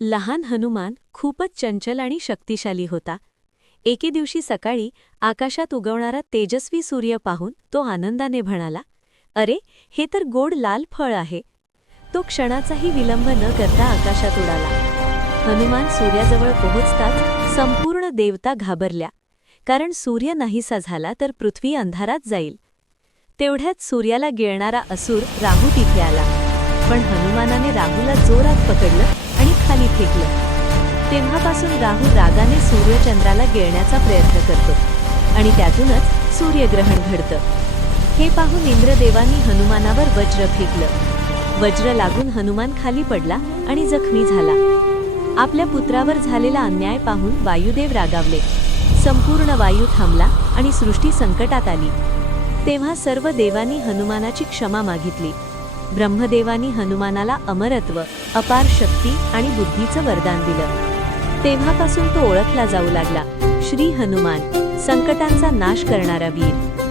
लहान हनुमान खूपच चंचल आणि शक्तिशाली होता. एके दिवशी सकाळी आकाशात उगवणारा तेजस्वी सूर्य पाहून तो आनंदाने म्हणाला, "अरे, हे तर गोड लाल फळ आहे." तो क्षणाचाही विलंब न करता आकाशात उडाला. हनुमान सूर्याजवळ पोहोचताच संपूर्ण देवता घाबरल्या, कारण सूर्य नाहीसा झाला तर पृथ्वी अंधारात जाईल. तेवढ्यात सूर्याला गिळणारा असुर राहू तिथे आला. पण हनुमानाने राहूला जोरात पकडलं आणि खाली फेकलं. तेव्हापासून राहू रागाने सूर्यचंद्राला गिळण्याचा प्रयत्न करतो आणि त्यातूनच सूर्यग्रहण घडतं. हे पाहून इंद्रदेवांनी हनुमानावर वज्र फेकलं. वज्र लागून हनुमान खाली पडला आणि जखमी झाला. आपल्या पुत्रावर झालेला अन्याय पाहून वायुदेव रागावले. संपूर्ण वायू थांबला आणि सृष्टी संकटात आली. तेव्हा सर्व देवांनी हनुमानाची क्षमा मागितली. ब्रह्मदेवानी हनुमानाला अमरत्व, अपार शक्ती आणि बुद्धीचं वरदान दिलं. तेव्हापासून तो ओळखला जाऊ लागला, श्री हनुमान, संकटांचा नाश करणारा वीर.